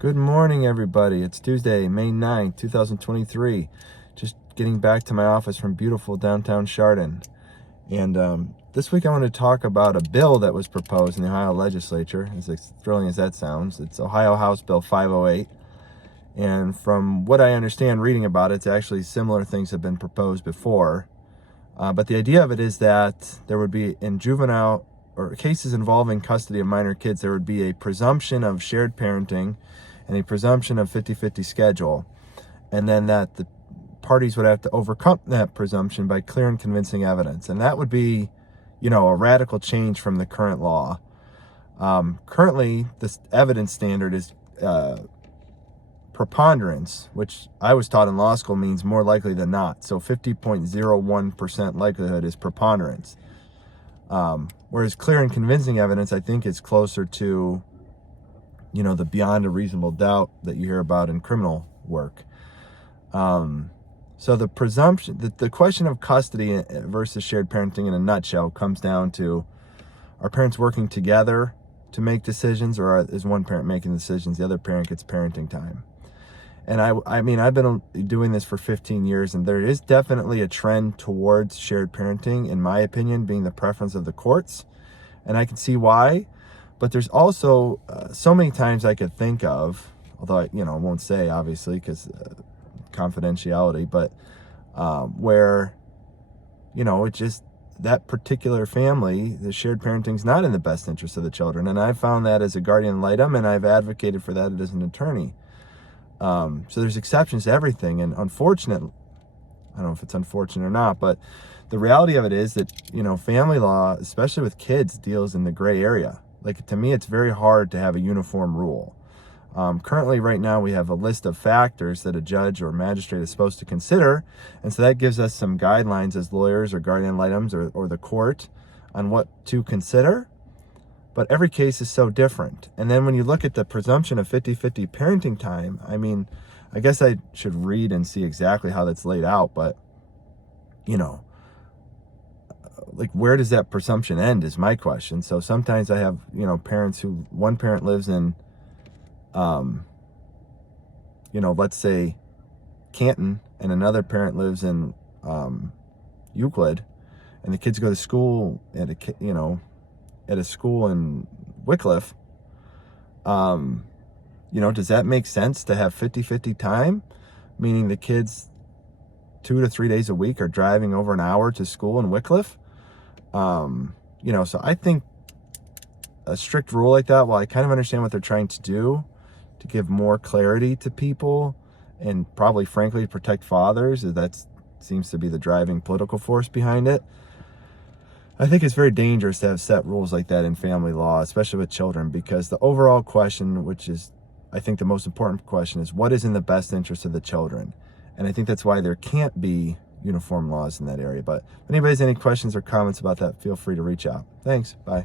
Good morning, everybody. It's Tuesday, May 9th, 2023. Just getting back to my office from beautiful downtown Chardon. And this week I want to talk about a bill that was proposed in the Ohio legislature. As thrilling as that sounds, it's Ohio House Bill 508. And from what I understand reading about it, it's actually similar things have been proposed before. But the idea of it is that there would be, in juvenile or cases involving custody of minor kids, there would be a presumption of shared parenting and a presumption of 50-50 schedule, and then that the parties would have to overcome that presumption by clear and convincing evidence. And that would be, a radical change from the current law. Currently, this evidence standard is preponderance, which I was taught in law school means more likely than not. So 50.01% likelihood is preponderance. Whereas clear and convincing evidence, I think, is closer to, the beyond a reasonable doubt that you hear about in criminal work. So the presumption, the question of custody versus shared parenting in a nutshell comes down to, are parents working together to make decisions, or is one parent making decisions, the other parent gets parenting time? And I mean, I've been doing this for 15 years, and there is definitely a trend towards shared parenting, in my opinion, being the preference of the courts. And I can see why. But there's also so many times I could think of, although I won't say, obviously, because confidentiality, but where, it just, that particular family, the shared parenting is not in the best interest of the children. And I've found that as a guardian ad litem, and I've advocated for that as an attorney. So there's exceptions to everything. And unfortunately, I don't know if it's unfortunate or not, but the reality of it is that, family law, especially with kids, deals in the gray area. Like, to me, it's very hard to have a uniform rule. Currently, right now, we have a list of factors that a judge or magistrate is supposed to consider. And so that gives us some guidelines as lawyers or guardian ad litems or the court on what to consider. But every case is so different. And then when you look at the presumption of 50-50 parenting time, I mean, I guess I should read and see exactly how that's laid out. But, like, where does that presumption end is my question. So sometimes I have, parents who, one parent lives in, let's say Canton, and another parent lives in Euclid, and the kids go to school at a school in Wycliffe. Does that make sense to have 50-50 time? Meaning the kids 2 to 3 days a week are driving over an hour to school in Wycliffe. So I think a strict rule like that, while I kind of understand what they're trying to do to give more clarity to people and probably, frankly, protect fathers, that seems to be the driving political force behind it. I think it's very dangerous to have set rules like that in family law, especially with children, because the overall question, which is, I think, the most important question, is what is in the best interest of the children? And I think that's why there can't be uniform laws in that area. But if anybody has any questions or comments about that, feel free to reach out. Thanks. Bye.